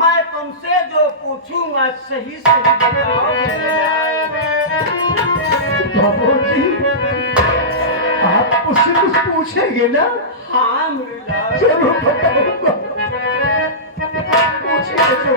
मैं तुमसे जो पूछूंगा सही सही बताओगे। बाबूजी आप मुझसे कुछ पूछेंगे ना? हाँ मेरा जरूर बताऊंगा। पूछिए जो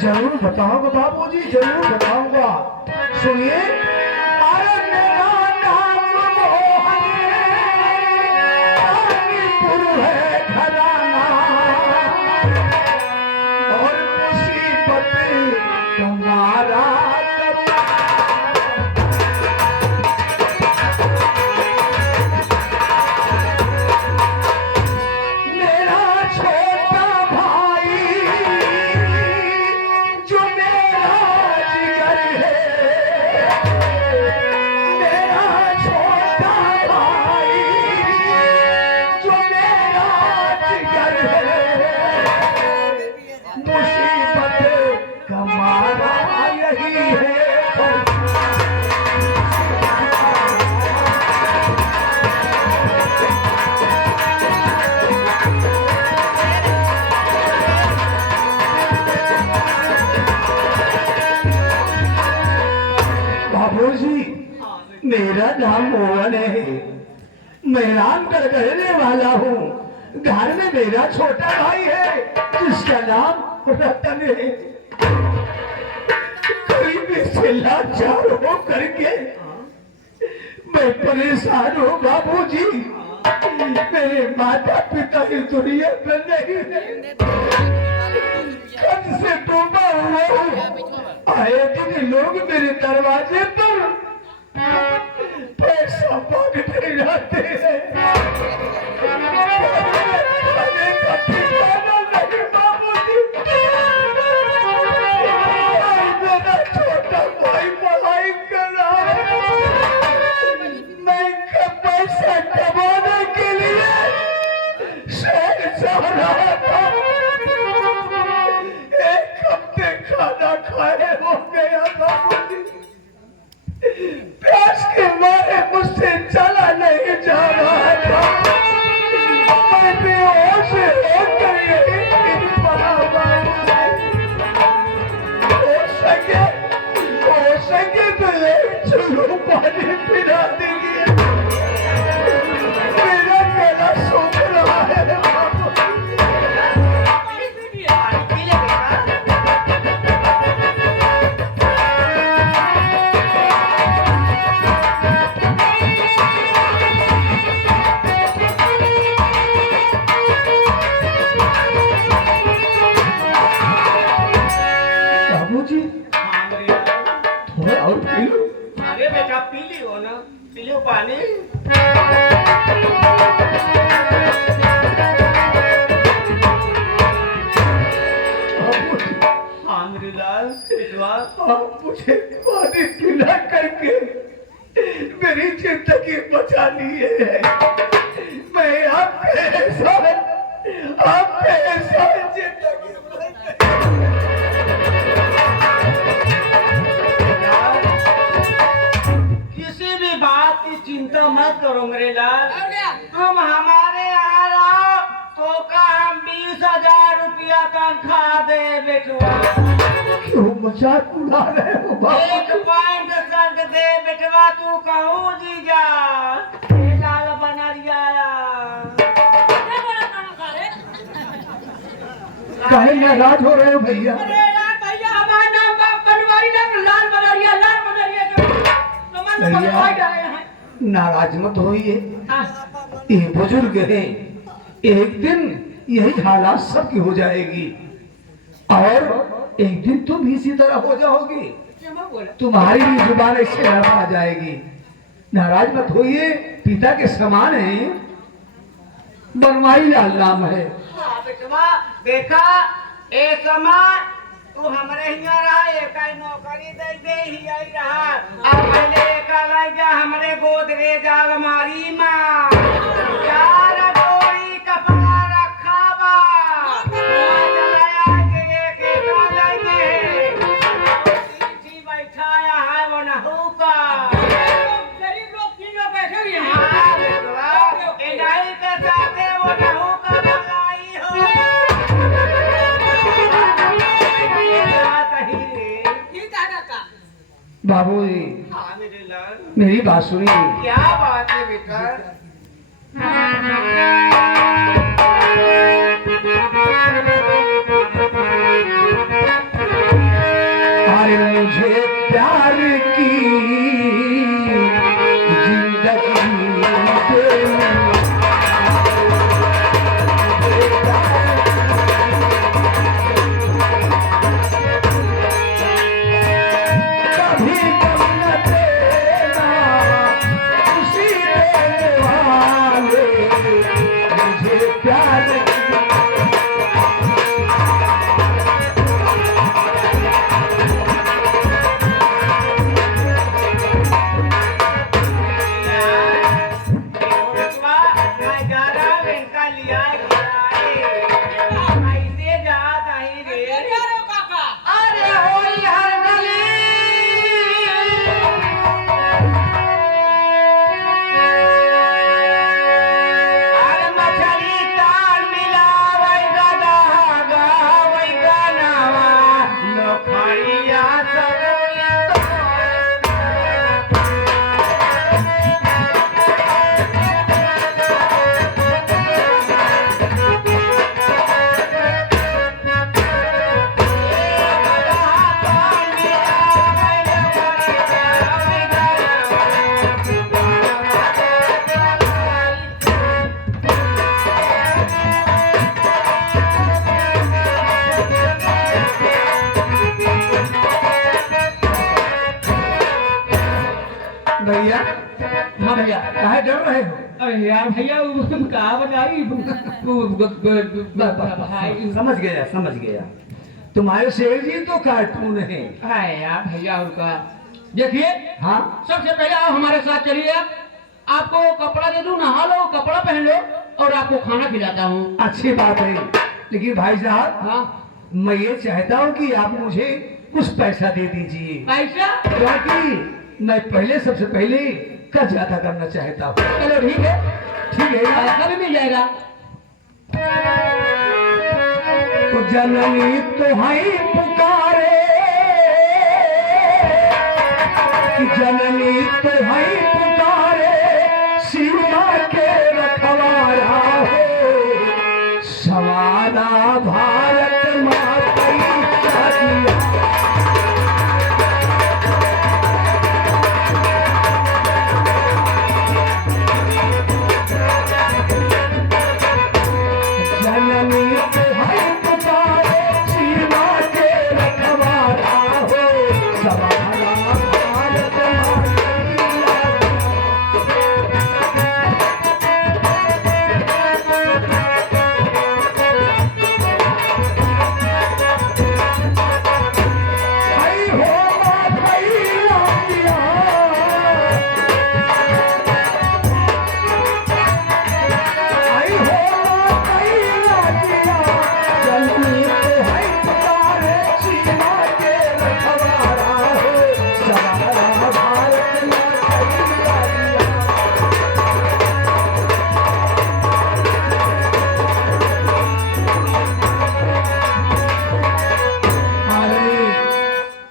जरूर बताऊंगा बाबूजी, जरूर बताऊंगा। सुनिए, अरे मेरा नाम मोहन रानीपुर है घराना और मुसीबत तुम्हारा मेरा नाम मोहन है। मैं रामगढ़ रहने वाला हूँ। घर में मेरा छोटा भाई है जिसका नाम रतन है। गरीबी से लाचार हो करके मैं परेशान हूँ बाबूजी। मेरे माता पिता इस दुनिया में नहीं है। कब से डूबा हुआ हूँ। आए दिन लोग मेरे दरवाजे पर पैसा मांगने जाते हैं। नहीं बाबूजी, मेरा छोटा भाई पढ़ाई कर रहा है। मैं पैसा कमाने के लिए शहर जा रहा था। एक हफ्ते खाना खाए हो गया बाबूजी। प्यास के मारे मुझसे चला नहीं जा रहा था। मैं बेहोश होकर यही गिर पड़ा हो सके तो एक चूल्हा पानी पिला दीजिए। मेरा गला सूख रहा है। अरे बेटा पी लियो ना, पी लियो पानी। हाँ मेरे लाल, आप मुझे पानी पिला करके मेरी जिंदगी बचा ली है। मैं आपके साथ जिंदगी तुम हमारे यहाँ रहो तो का हम 20,000 रुपया तनख्वाह दे बेटवा। क्यों मजाक उड़ा रहे हो बाबू? 1 पॉइंट शर्ट दे बेटवा, तू कहूँ जीजा ये लाल बनरिया कहे नाराज हो रहे हो भैया? भैया हमारा नाम बनवारी लाल बनरिया भैया नाराज मत होइए, ये बुजुर्ग हैं, एक दिन यही हालात सबकी हो जाएगी और एक दिन तुम भी इसी तरह हो जाओगी, तुम्हारी भी जुबान ऐसे आ जाएगी। नाराज मत होइए, पिता के समान है, बनवारी लाल नाम है। हाँ बेटवा, देखा ए समय तू हमरे हिया रहा, एक नौकरी दे दे ही आई रहा। अब पहले एक लग हमरे गोदरेज अलमारी में 4 जोड़ी कपड़ा रखा बा। बैठा है वो नहू का गरीब लोग 3 लोग बैठे हुए हैं। हाँ बेटवा, इन्हीं के साथे वो नहू का लगाई हो। बाबूजी हाँ मेरे लाल, मेरी बात सुनिए। क्या बात है बेटा? अरे मुझे प्यार की जिंदगी कभी कम न देना, खुशी देने वाले मुझे प्यार की। बेटवा, मैं जा रहा हूँ, इनका लिया ऐसे जात आई रे। काका अरे होई हर गली अरे मछली ताल मिलावई गदा गावई गनावा नखरिया सगोई भैया हाँ भैया। काहे डर रहे हो? अरे यार भैया कहा बनाई भाई। समझ गया तुम्हारे शेर जी तो कार्टून है। है यार भैया उनका देखिए। हाँ सबसे पहले आप हमारे साथ चलिए, आपको कपड़ा दे दूं, नहा लो, कपड़ा पहन लो और आपको खाना खिलाता हूँ। अच्छी बात है, लेकिन भाई साहब हाँ मैं ये चाहता हूँ कि आप मुझे कुछ पैसा दे दीजिए, पैसा? क्योंकि मैं सबसे पहले कर्ज अदा करना चाहता हूँ। चलो ठीक है, ठीक है। पैसा भी मिल जाएगा। तो जननी तुम्हारी पुकारे, कि जननी तुम्हारी पुकारे, सीमा के रखवारा हो, सवारा भारत माता की। जननी तुम्हारी पुकारे, सीमा के रखवारा हो, सवारा भारत आई हो मातैया दिया, आई हो मातैया दिया, जननी तुम्हारी पुकारे, सीमा के रखवारा हो,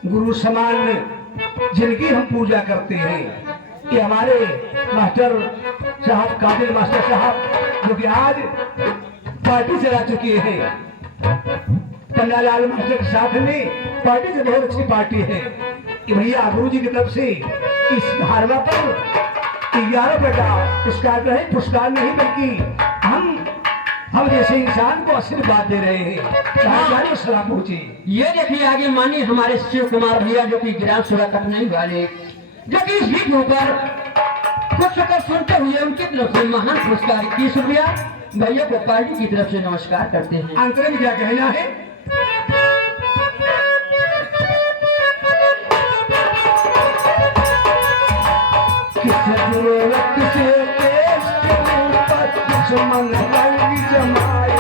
गुरु समान जिनकी हम पूजा करते हैं, ये हमारे मास्टर साहब, काबिल मास्टर साहब, जो कि आज पार्टी चला चुके हैं। पन्नालाल मास्टर के साथ में पार्टी से बहुत अच्छी पार्टी है कि भैया गुरु जी की तरफ से इस हारवा पर 11 रुपए का पुरस्कार है। पुरस्कार नहीं बल्कि हम जैसे इंसान को आशीर्वाद दे रहे हैं। सलाम पहुंचे। ये देखिए आगे मानिए हमारे शिव कुमार भैया जो कि ग्राम सभा कटनाई वाले, जो कि इस गीत के ऊपर कुछ होकर सुनते हुए उनकी तरफ से महान पुरस्कार 21 रुपया भैया को पार्टी की तरफ से नमस्कार करते हैं। अंतर में क्या कहना है? मन रंग जमाए,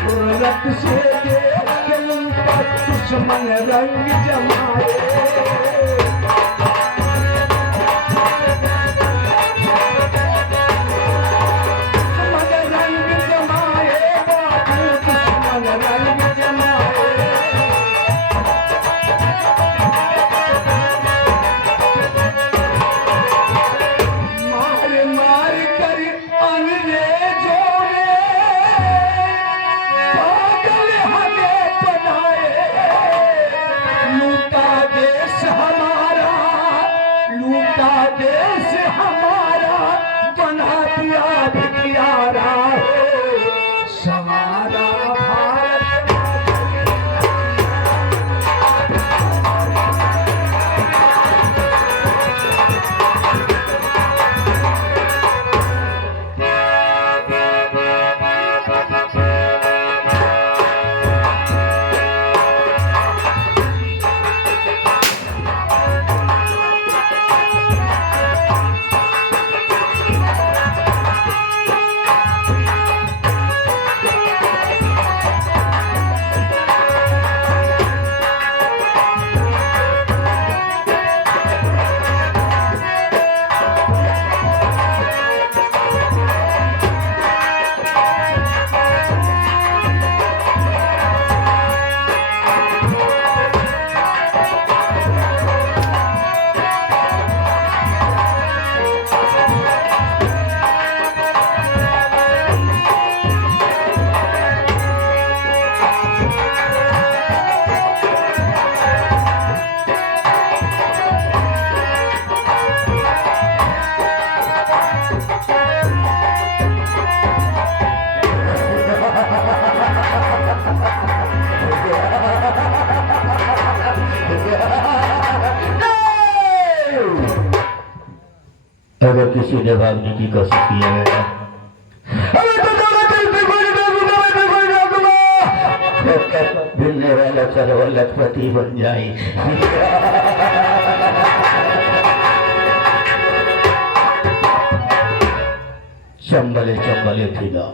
सूरत से देश के ऊपर दुश्मन रंग जमाए। अगर किसी ने भागने की कोशिश की है मिलने वाला सर्व लखपति बन जाए। चंबले चंबले फिदा,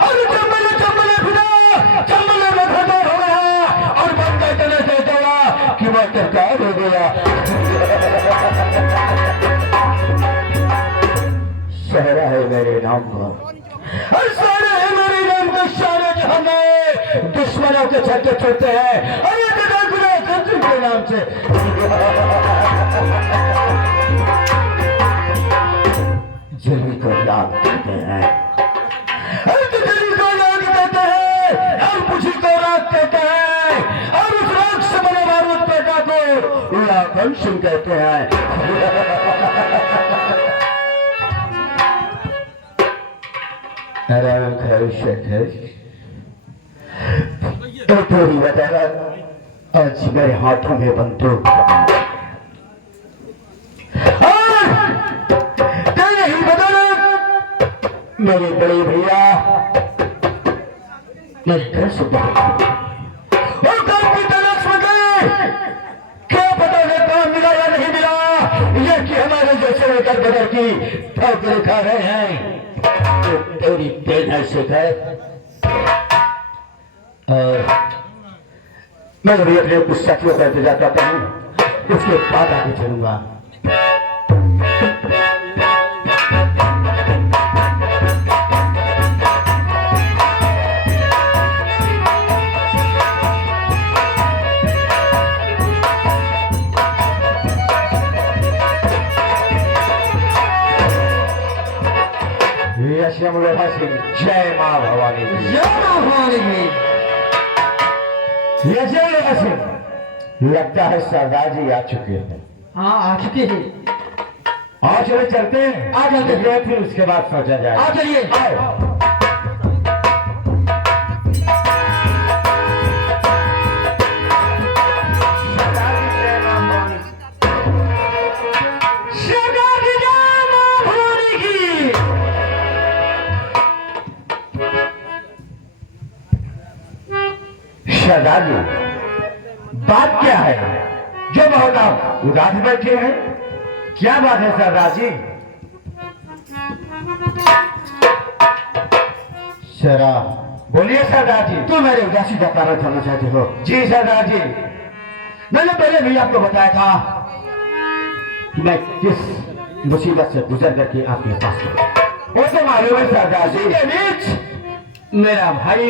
अरे चंबले चंबले फिदा, चंबले में खड़ा हो गया और बंदा इतना कहता हुआ कि मैं सरकार हो गया। शहरा है मेरे नाम पर, सारे है मेरे नाम का, सारे जहां में दुश्मनों के छक्के छोड़ते हैं। अरे खुदा खुदा सच्ची के नाम से जली को याद करते हैं, जली को याद करते हैं और खुशी को रात कहते हैं और उस रात से बने बारूद पेटा को लाखन सिंह कहते हैं। आराम खैरियत है तो थोड़ी बताया, आज मेरे हाथों में बंदूक नहीं बदला। मेरे बड़े भैया मेरे घर से और घर की तलाश में गए, क्या पता है काम मिला या नहीं मिला, ये कि हमारे जैसे लेकर बदर की ठोकर खा रहे हैं। तो तेरी तेल है शिखर, और मैं भी अपने कुछ साथियों का इंतजार करता हूँ, उसके बाद आगे चलूंगा। जय माँ भवानी की। जय मां भवानी की। ये जय ऐसे लगता है सरदार जी आ चुके हैं। हाँ आ चुके हैं। आओ चले चलते हैं, आ चलते हैं। फिर उसके बाद सोचा जाए। आ चलिए। आओ। सरदार जी बात क्या है जो बहुत आप उदास बैठे हैं? क्या बात है सरदार जी? शरा बोलिए सरदार जी। तू मेरे उदासी का कारण करना चाहते हो? जी सरदार जी। मैंने पहले भी आपको बताया था कि मैं किस मुसीबत से गुजर करके आपके पास आया। वो तो मालूम है सरदार जी। इसके बीच मेरा भाई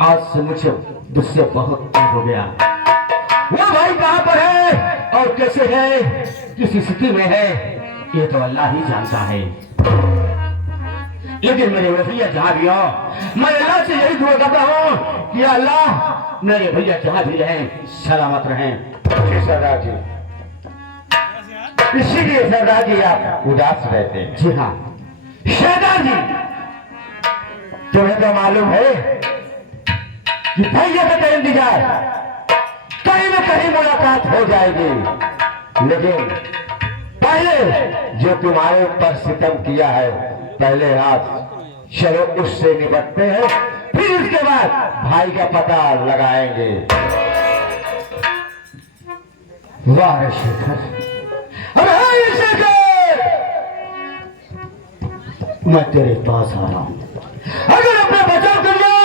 आज से मुझे मुझसे बहुत दूर हो गया। वो भाई कहाँ पर है और कैसे है, किस स्थिति में है, ये तो अल्लाह ही जानता है। लेकिन मेरे भैया जहाँ भी हो, मैं अल्लाह से यही दुआ करता हूँ कि अल्लाह मेरे भैया जहाँ भी रहें सलामत रहें। जी सरदार जी। इसीलिए सरदार जी आप उदास रहते हैं। जी हाँ सरदार जी, तुम्हें तो मालूम है कि भैया का इंतजार कहीं न कहीं मुलाकात हो जाएगी, लेकिन पहले जो तुम्हारे ऊपर सितम किया है, पहले आप चलो उससे निपटते हैं, फिर उसके बाद भाई का पता लगाएंगे। वाह रे शेखर, अरे शेखर, मैं तेरे पास आ रहा हूं। अगर अपने बचाव के लिए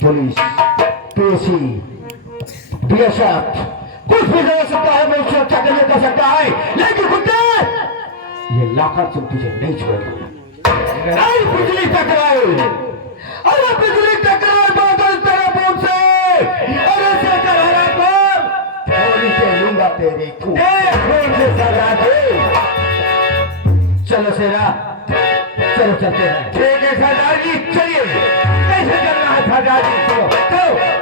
पुलिस, पीसी, बीएसएफ कुछ भी कर सकता है, मैं सुरक्षा के लिए कर सकता है, लेकिन कुत्ते ये लाकर तुम तुझे नहीं छोड़ेगा। अरे बिजली टकराए, अरे बिजली टकराए बादल तेरे मुंह से, अरे शेखर हरा कौन थोड़ी से लूंगा तेरी खून से सजा दे। चलो शेरा, चलो चलते हैं। ठीक है सरदार जी, चलिए। कैसे चलना है सरदार जी? चलो चलो।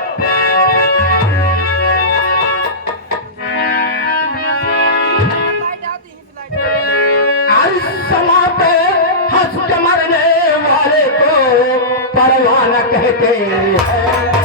समा पे हंस के मरने वाले को परवाना कहते हैं।